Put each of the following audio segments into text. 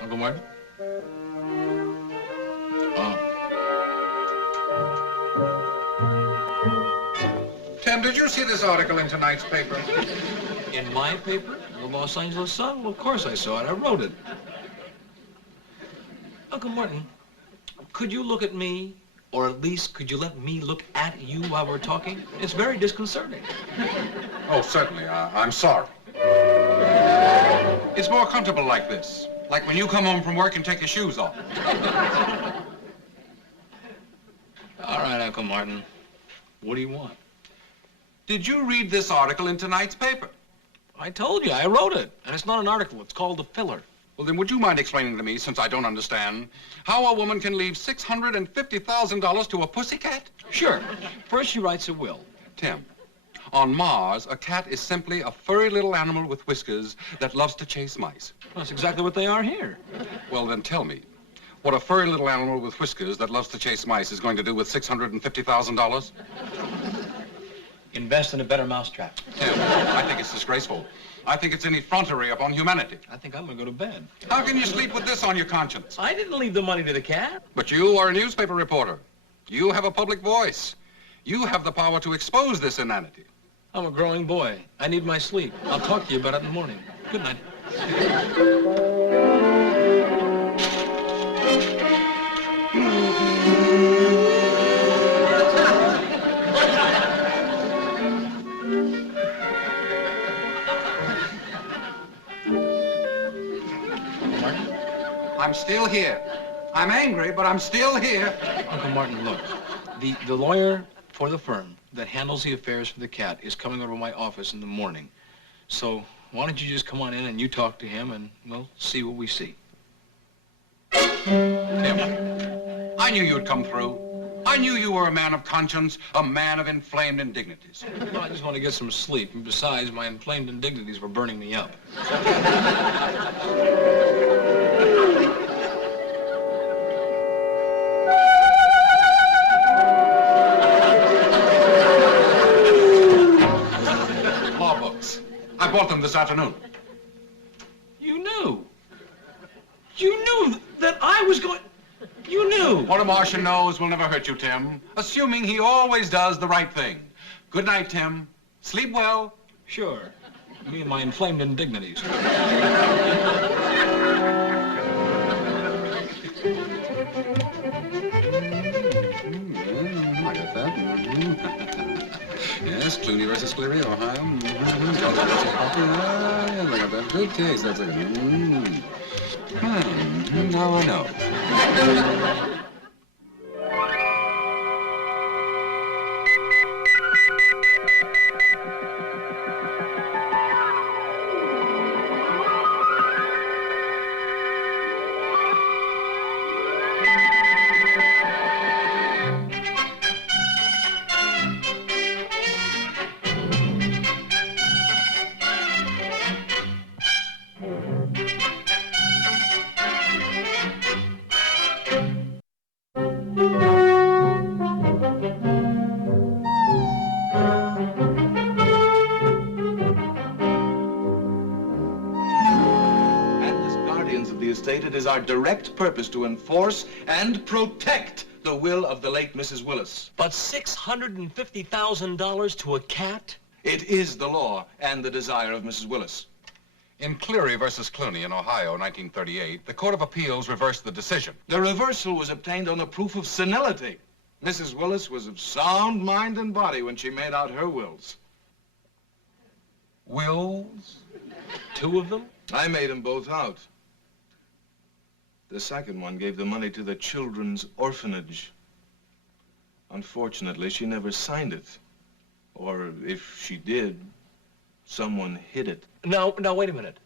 Uncle Martin? Oh. Tim, did you see this article in tonight's paper? In my paper? The Los Angeles Sun? Well, of course I saw it. I wrote it. Uncle Martin, could you look at me? Or at least, could you let me look at you while we're talking? It's very disconcerting. Oh, certainly. I'm sorry. It's more comfortable like this. Like when you come home from work and take your shoes off. All right, Uncle Martin. What do you want? Did you read this article in tonight's paper? I told you, I wrote it. And it's not an article. It's called a filler. Well, then would you mind explaining to me, since I don't understand, how a woman can leave $650,000 to a pussycat? Sure. First, she writes a will. Tim, on Mars, a cat is simply a furry little animal with whiskers that loves to chase mice. That's exactly what they are here. Well, then tell me, what a furry little animal with whiskers that loves to chase mice is going to do with $650,000? Invest in a better mousetrap. Tim, I think it's disgraceful. I think it's an effrontery upon humanity. I think I'm gonna go to bed. How can you sleep with this on your conscience? I didn't leave the money to the cat. But you are a newspaper reporter. You have a public voice. You have the power to expose this inanity. I'm a growing boy. I need my sleep. I'll talk to you about it in the morning. Good night. I'm still here. I'm angry, but I'm still here. Uncle Martin, look. The lawyer for the firm that handles the affairs for the cat is coming over to my office in the morning. So why don't you just come on in and you talk to him and we'll see what we see. Tim, I knew you'd come through. I knew you were a man of conscience, a man of inflamed indignities. Well, I just want to get some sleep. And besides, my inflamed indignities were burning me up. I bought them this afternoon. You knew. You knew that I was going... You knew. What a Martian knows will never hurt you, Tim, assuming he always does the right thing. Good night, Tim. Sleep well. Sure. Me and my inflamed indignities. I got that. Yes, Clooney versus Cleary, Ohio. Yes, I got that. Good case. That's a good. Now I know. It is our direct purpose to enforce and protect the will of the late Mrs. Willis. But $650,000 to a cat? It is the law and the desire of Mrs. Willis. In Cleary versus Clooney in Ohio, 1938, the Court of Appeals reversed the decision. The reversal was obtained on the proof of senility. Mrs. Willis was of sound mind and body when she made out her wills. Wills? Two of them? I made them both out. The second one gave the money to the children's orphanage. Unfortunately, she never signed it. Or if she did, someone hid it. Now, wait a minute.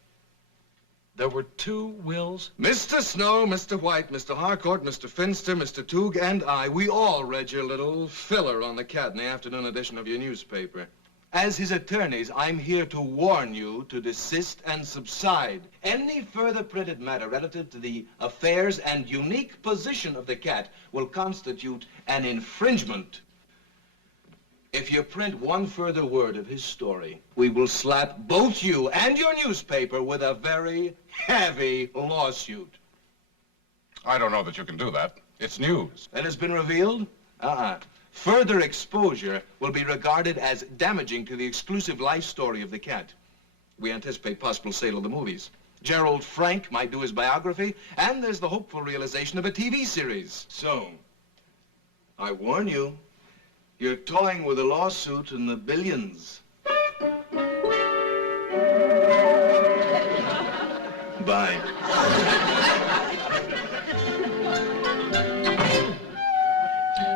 There were two wills? Mr. Snow, Mr. White, Mr. Harcourt, Mr. Finster, Mr. Toog, and I, we all read your little filler on the cat in the afternoon edition of your newspaper. As his attorneys, I'm here to warn you to desist and subside. Any further printed matter relative to the affairs and unique position of the cat will constitute an infringement. If you print one further word of his story, we will slap both you and your newspaper with a very heavy lawsuit. I don't know that you can do that. It's news. That has been revealed? Further exposure will be regarded as damaging to the exclusive life story of the cat. We anticipate possible sale of the movies. Gerald Frank might do his biography, and there's the hopeful realization of a TV series. So, I warn you, you're toying with a lawsuit in the billions. Bye.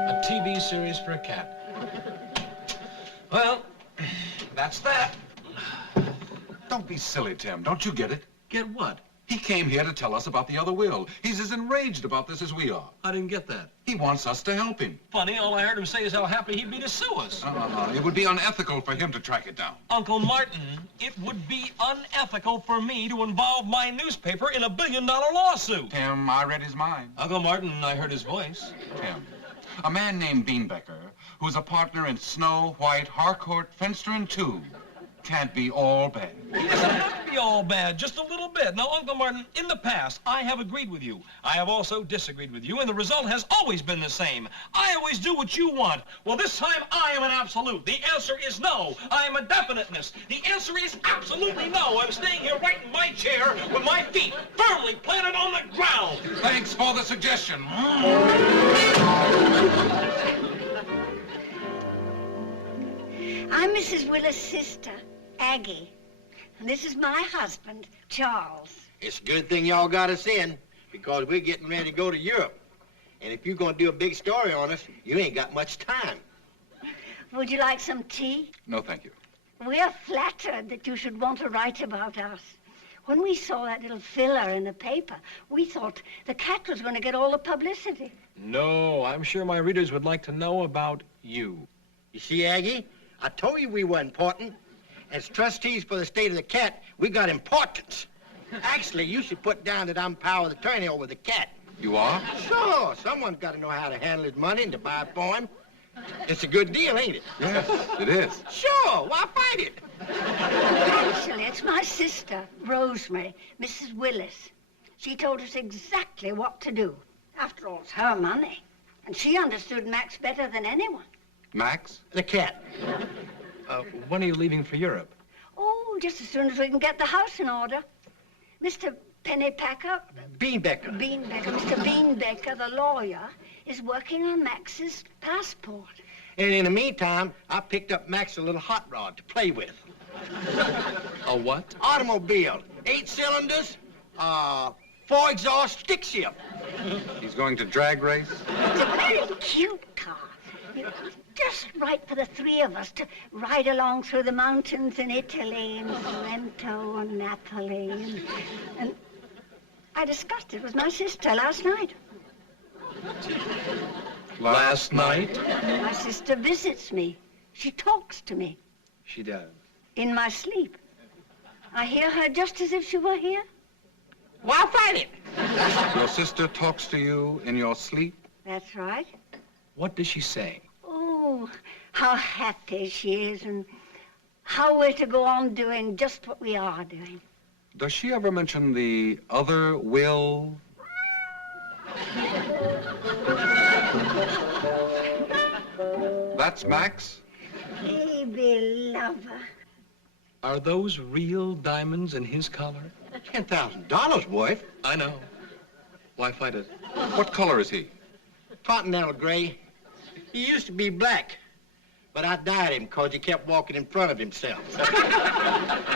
A TV series for a cat. Well, that's that. Don't be silly, Tim. Don't you get it? Get what? He came here to tell us about the other will. He's as enraged about this as we are. I didn't get that. He wants us to help him. Funny, all I heard him say is how happy he'd be to sue us. It would be unethical for him to track it down. Uncle Martin, it would be unethical for me to involve my newspaper in a billion-dollar lawsuit. Tim, I read his mind. Uncle Martin, I heard his voice. Tim, a man named Beanbecker, who's a partner in Snow White Harcourt, Fenster and Two, can't be all bad. It doesn't have to be all bad, just a little bit. Now, Uncle Martin, in the past, I have agreed with you. I have also disagreed with you, and the result has always been the same. I always do what you want. Well, this time, I am an absolute. The answer is no. I am a definiteness. The answer is absolutely no. I'm staying here right in my chair with my feet firmly planted on the ground. Thanks for the suggestion. I'm Mrs. Willis' sister, Aggie. And this is my husband, Charles. It's a good thing y'all got us in, because we're getting ready to go to Europe. And if you're going to do a big story on us, you ain't got much time. Would you like some tea? No, thank you. We're flattered that you should want to write about us. When we saw that little filler in the paper, we thought the cat was going to get all the publicity. No, I'm sure my readers would like to know about you. You see, Aggie, I told you we were important. As trustees for the state of the cat, we got importance. Actually, you should put down that I'm power of attorney over the cat. You are? Sure, someone's got to know how to handle his money and to buy it for him. It's a good deal, ain't it? Yes, it is. Sure, why fight it? Actually, it's my sister, Rosemary, Mrs. Willis. She told us exactly what to do. After all, it's her money. And she understood Max better than anyone. Max? The cat. When are you leaving for Europe? Oh, just as soon as we can get the house in order. Mr. Pennypacker... Beanbecker. Beanbecker. Mr. Beanbecker, the lawyer, is working on Max's passport. And in the meantime, I picked up Max a little hot rod to play with. A what? Automobile. 8 cylinders, 4 exhaust stick shift. He's going to drag race? It's a very cute car. Just right for the three of us to ride along through the mountains in Italy and Sorrento and Napoli. And I discussed it with my sister last night. Last night? My sister visits me. She talks to me She does. in my sleep. I hear her just as if she were here. Why fight it? Your sister talks to you in your sleep? That's right. What does she say? Oh, how happy she is and how we're to go on doing just what we are doing. Does she ever mention the other will? That's Max? Baby lover. Are those real diamonds in his collar? $10,000, wife. I know. Why fight it? What color is he? Continental gray. He used to be black, but I dyed him because he kept walking in front of himself.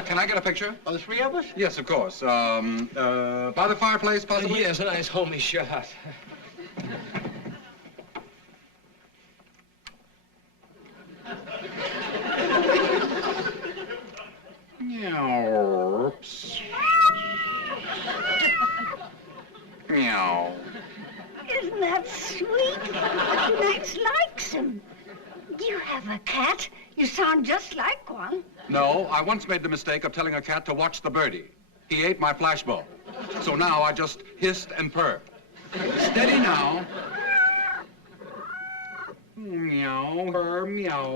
Can I get a picture? Oh, the three of us? Yes, of course. By the fireplace, possibly? Yes, a nice homey shot. Oops. Meow. Isn't that sweet? Max likes him. You have a cat. You sound just like one. No, I once made the mistake of telling a cat to watch the birdie. He ate my flashbulb. So now I just hissed and purred. Steady now. Meow, meow.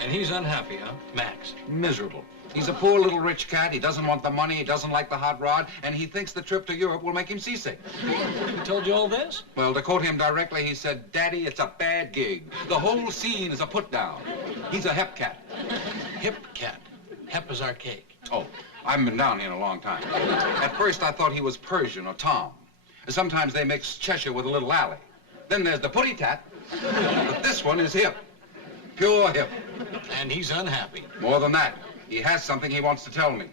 And he's unhappy, huh? Max. Miserable. He's a poor little rich cat. He doesn't want the money. He doesn't like the hot rod. And he thinks the trip to Europe will make him seasick. He told you all this? Well, to quote him directly, he said, Daddy, it's a bad gig. The whole scene is a put-down. He's a hep cat. Hip cat. Hep is archaic. Oh, I haven't been down here in a long time. At first, I thought he was Persian or Tom. Sometimes they mix Cheshire with a little alley. Then there's the putty tat. But this one is hip. Pure hip. And he's unhappy. More than that, he has something he wants to tell me.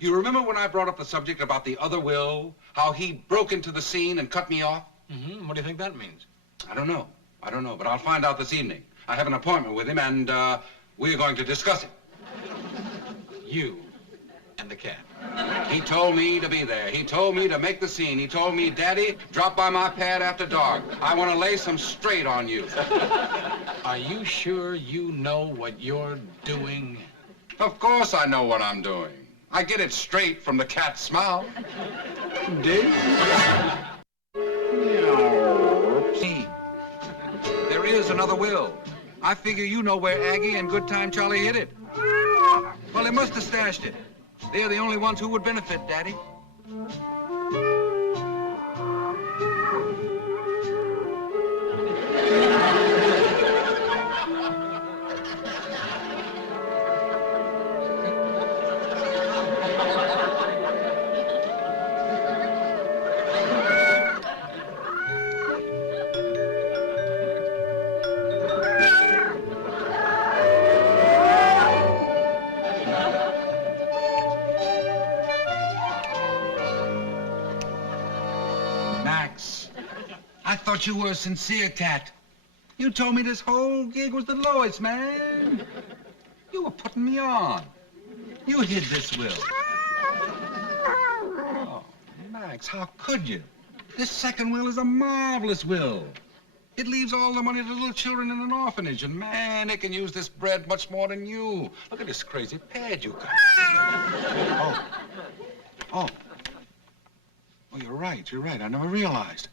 You remember when I brought up the subject about the other will? How he broke into the scene and cut me off? Mm-hmm. What do you think that means? I don't know, but I'll find out this evening. I have an appointment with him, and we're going to discuss it. You and the cat. He told me to be there. He told me to make the scene. He told me, Daddy, drop by my pad after dark. I want to lay some straight on you. Are you sure you know what you're doing? Of course I know what I'm doing. I get it straight from the cat's mouth. Did? Hey, there is another will. I figure you know where Aggie and Good Time Charlie hid it. Well, they must have stashed it. They're the only ones who would benefit, Daddy. Max, I thought you were a sincere cat. You told me this whole gig was the lowest, man. You were putting me on. You hid this will. Oh, Max, how could you? This second will is a marvelous will. It leaves all the money to little children in an orphanage, and man, they can use this bread much more than you. Look at this crazy pad you got. Oh, you're right. I never realized.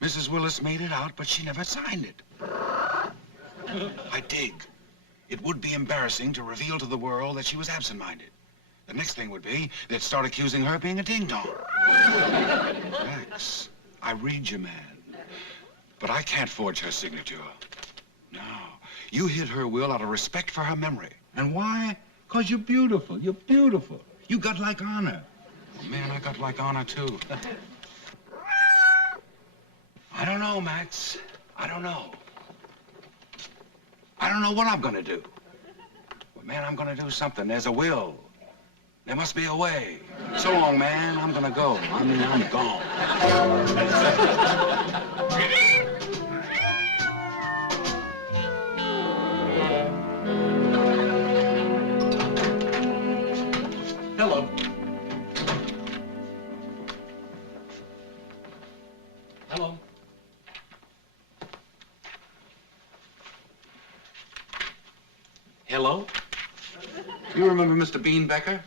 Mrs. Willis made it out, but she never signed it. I dig. It would be embarrassing to reveal to the world that she was absent-minded. The next thing would be they'd start accusing her of being a ding-dong. Max, I read you, man. But I can't forge her signature. No. You hid her will out of respect for her memory. And why? 'Cause you're beautiful. You're beautiful. You got like honor. Oh, man, I got like honor, too. I don't know, Max. I don't know. I don't know what I'm gonna do. But, man, I'm gonna do something. There's a will. There must be a way. So long, man. I'm gonna go. I mean, I'm gone. Hello. Hello. Hello? You remember Mr. Beanbecker?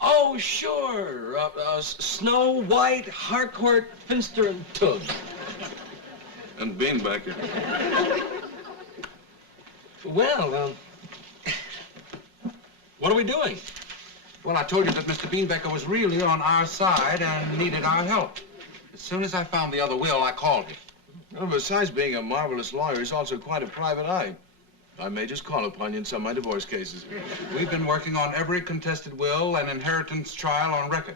Oh, sure. Snow White, Harcourt, Finster, and Tug. And Beanbecker. Well, what are we doing? Well, I told you that Mr. Beanbecker was really on our side and needed our help. As soon as I found the other will, I called him. Well, besides being a marvelous lawyer, he's also quite a private eye. I may just call upon you in some of my divorce cases. We've been working on every contested will and inheritance trial on record.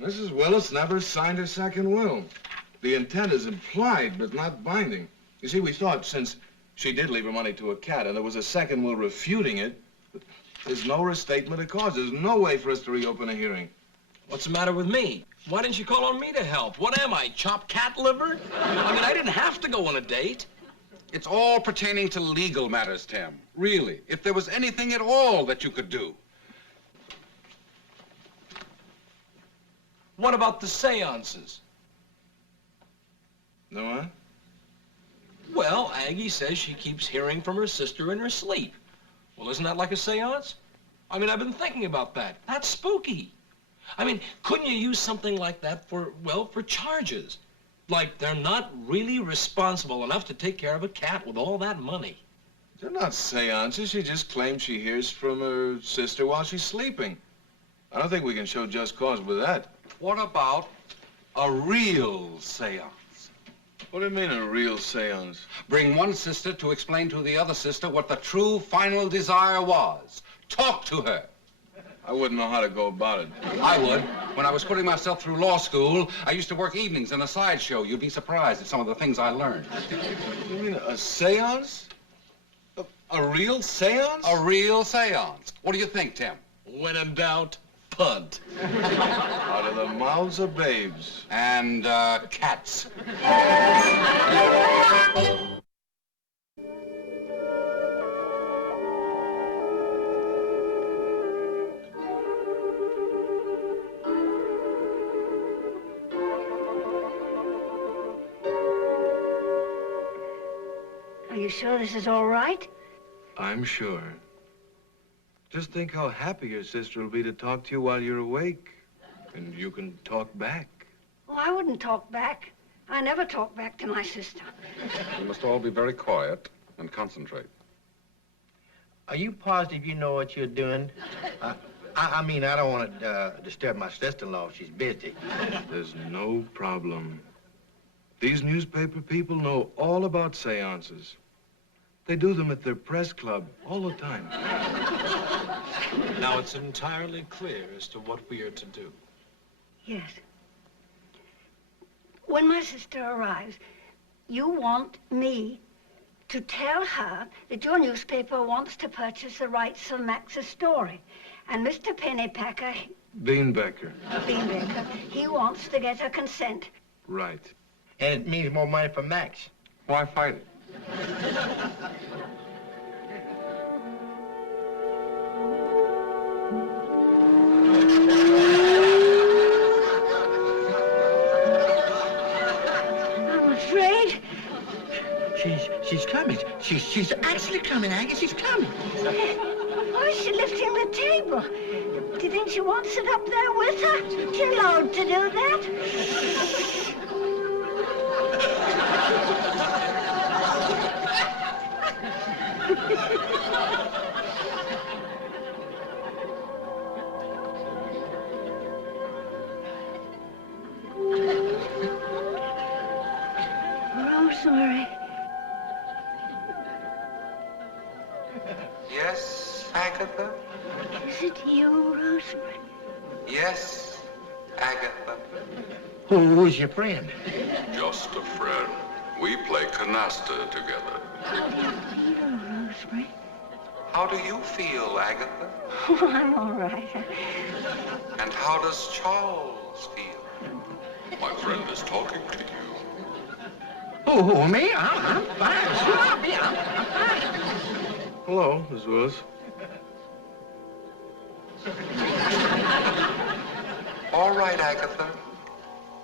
Mrs. Willis never signed her second will. The intent is implied, but not binding. You see, we thought since she did leave her money to a cat and there was a second will refuting it, there's no restatement of cause. There's no way for us to reopen a hearing. What's the matter with me? Why didn't you call on me to help? What am I, chopped cat liver? I mean, I didn't have to go on a date. It's all pertaining to legal matters, Tim. Really. If there was anything at all that you could do. What about the séances? No, huh? Well, Aggie says she keeps hearing from her sister in her sleep. Well, isn't that like a séance? I mean, I've been thinking about that. That's spooky. I mean, couldn't you use something like that for, well, for charges? Like they're not really responsible enough to take care of a cat with all that money. They're not seances. She just claims she hears from her sister while she's sleeping. I don't think we can show just cause with that. What about a real séance? What do you mean, a real seance? Bring one sister to explain to the other sister what the true final desire was. Talk to her. I wouldn't know how to go about it. I would. When I was putting myself through law school, I used to work evenings in a sideshow. You'd be surprised at some of the things I learned. You mean a seance? A real seance? A real séance. What do you think, Tim? When in doubt, punt. Out of the mouths of babes. And, cats. Are you sure this is all right? I'm sure. Just think how happy your sister will be to talk to you while you're awake. And you can talk back. Oh, I wouldn't talk back. I never talk back to my sister. You must all be very quiet and concentrate. Are you positive you know what you're doing? I mean, I don't want to disturb my sister-in-law if she's busy. There's no problem. These newspaper people know all about seances. They do them at their press club all the time. Now it's entirely clear as to what we are to do. Yes. When my sister arrives, you want me to tell her that your newspaper wants to purchase the rights of Max's story. And Mr. Beanbecker, Beanbecker. he wants to get her consent. Right. And it means more money for Max. Why fight it? I'm afraid. She's coming. She's actually coming, Aggie. She's coming. Why is she lifting the table? Do you think she wants it up there with her? She's allowed to do that? Rosemary. Yes, Agatha? Is it you, Rosemary? Yes, Agatha. Who's your friend? Just a friend. We play canasta together. How do you feel, Rosemary? How do you feel, Agatha? Oh, I'm all right. And how does Charles feel? My friend is talking to you. Oh, me? I'm fine. Sure, I'm fine. Hello, Miss Willis. All right, Agatha.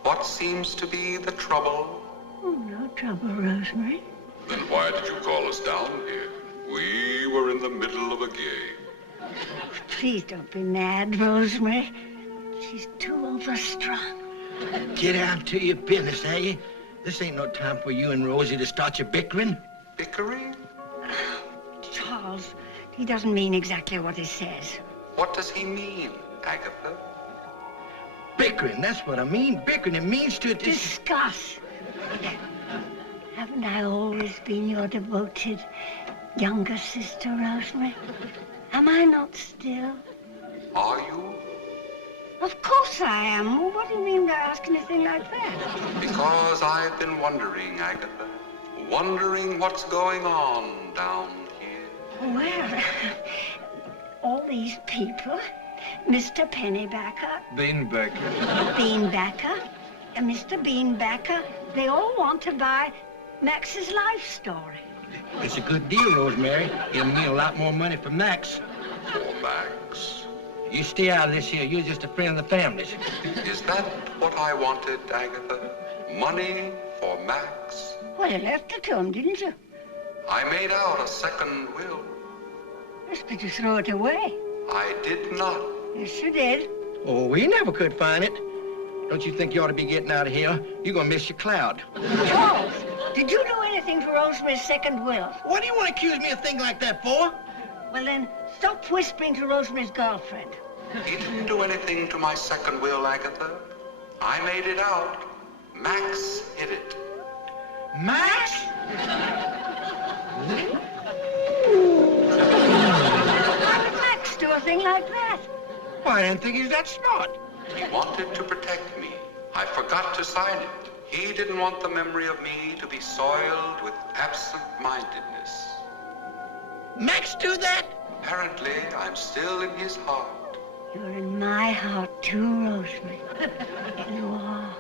What seems to be the trouble? Oh, no trouble, Rosemary. Then why did you call us down here? We were in the middle of a game. Please don't be mad, Rosemary. She's too overstrung. Get out to your business, Aggie. This ain't no time for you and Rosie to start your bickering. Bickering? Charles, he doesn't mean exactly what he says. What does he mean, Agatha? Bickering, that's what I mean. Bickering, it means to Discuss. Haven't I always been your devoted younger sister, Rosemary? Am I not still? Are you? Of course I am. Well, what do you mean by asking a thing like that? Because I've been wondering, Agatha. Wondering what's going on down here. Well, all these people, Mr. Beanbecker. and Mr. Beanbecker, they all want to buy Max's life story. It's a good deal, Rosemary. It'll mean a lot more money for Max. For Max. You stay out of this here. You're just a friend of the family's. Is that what I wanted, Agatha? Money for Max? Well, you left it to him, didn't you? I made out a second will. Yes, but you threw it away. I did not. Yes, you did. Oh, we never could find it. Don't you think you ought to be getting out of here? You're gonna miss your cloud. Charles, did you do anything to Rosemary's second will? What do you want to accuse me of things like that for? Well, then, stop whispering to Rosemary's girlfriend. He didn't do anything to my second will, Agatha. I made it out. Max hid it. Max? How did Max do a thing like that? Well, I didn't think he was that smart. He wanted to protect me. I forgot to sign it. He didn't want the memory of me to be soiled with absent-mindedness. Max do that? Apparently, I'm still in his heart. You're in my heart, too, Rosemary. You are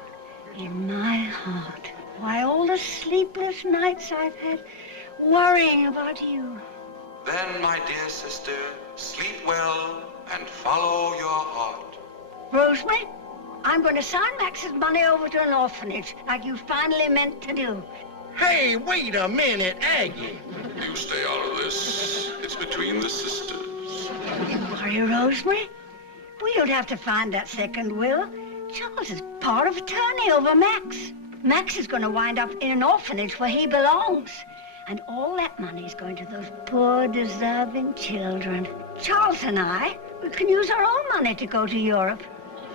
in my heart. Why, all the sleepless nights I've had worrying about you. Then, my dear sister, sleep well and follow your heart. Rosemary, I'm going to sign Max's money over to an orphanage, like you finally meant to do. Hey, wait a minute, Aggie. You stay out of this. It's between the sisters. Are you, Rosemary? We don't have to find that second will. Charles is power of attorney over Max. Max is going to wind up in an orphanage where he belongs. And all that money is going to those poor, deserving children. Charles and I, we can use our own money to go to Europe.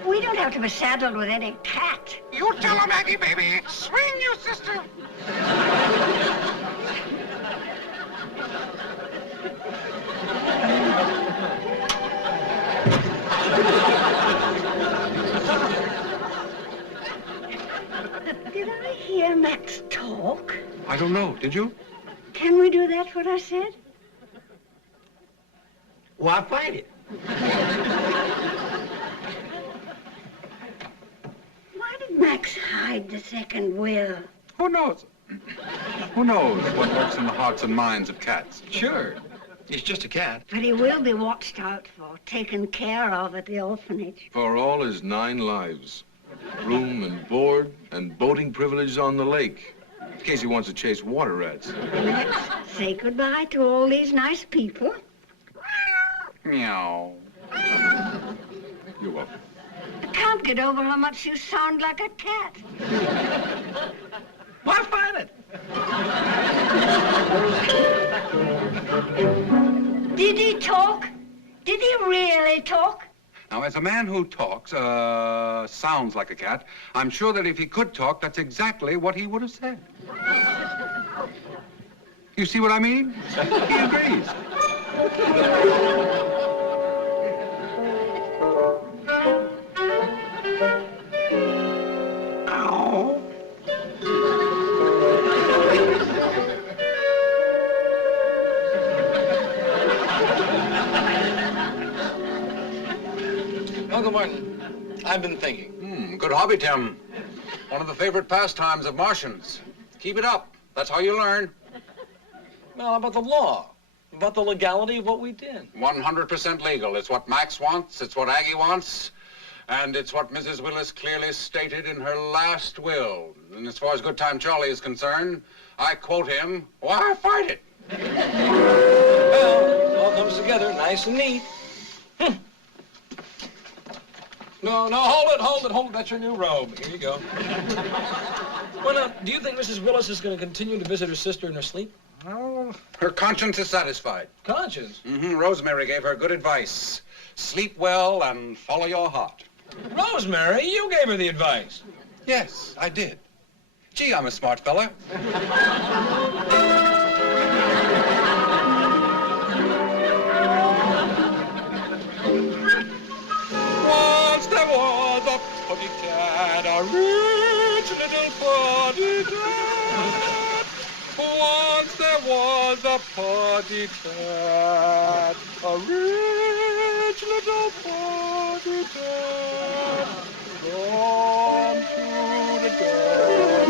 We don't have to be saddled with any cat. You tell him, Aggie, baby. Swing, you sister. Did I hear Max talk? I don't know. Did you? Can we do that, what I said? Why fight it? Why did Max hide the second will? Who knows? Who knows what lurks in the hearts and minds of cats? Sure. He's just a cat. But he will be watched out for, taken care of at the orphanage. For all his 9 lives. Room and board and boating privileges on the lake. In case he wants to chase water rats. Max, say goodbye to all these nice people. Meow. You're welcome. I can't get over how much you sound like a cat. Why fight it? Did he talk? Did he really talk? Now, as a man who talks, sounds like a cat, I'm sure that if he could talk, that's exactly what he would have said. You see what I mean? He agrees. Ow. Uncle Martin, I've been thinking. Good hobby, Tim. One of the favorite pastimes of Martians. Keep it up. That's how you learn. Well, about the law, about the legality of what we did. 100% legal. It's what Max wants, it's what Aggie wants, and it's what Mrs. Willis clearly stated in her last will. And as far as Good Time Charlie is concerned, I quote him, why fight it? Well, it all comes together nice and neat. No, hold it. That's your new robe. Here you go. Well, now, do you think Mrs. Willis is going to continue to visit her sister in her sleep? Oh, her conscience is satisfied. Conscience? Rosemary gave her good advice. Sleep well and follow your heart. Rosemary, you gave her the advice. Yes, I did. Gee, I'm a smart fella. Once there was a puddy cat, a rich little puddy cat. Once there was a puddy cat, a rich little puddy cat, gone to the dog.